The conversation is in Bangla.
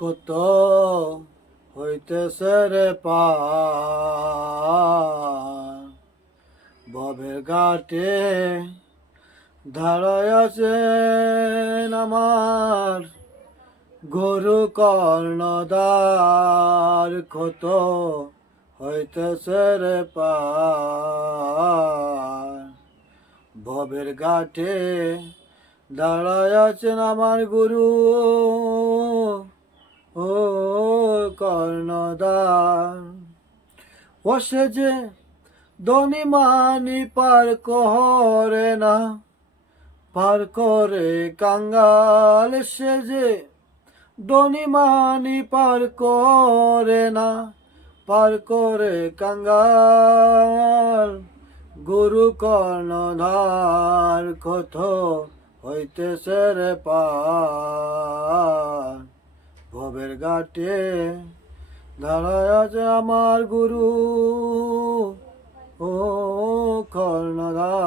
কত হইতেছে রে পার ভবের ঘাটে দাঁড়ায় আছেন আমার গরু কর্ণদার। কত হইতেছে রে পার ভবের ঘাটে দাঁড়ায় আছেন আমার গুরু ও কর্ণদার। ও সে যে ধনী মানি পার করে না, পার করে কাঙ্গাল। সে যে ধনী মানি পার করে না, পার করে কাঙ্গাল। গুরু কর্ণধার কত হইতেছে রে পার ভবের ঘাটে দাঁড়ায় আছে আমার গুরু ও কর্ণধার।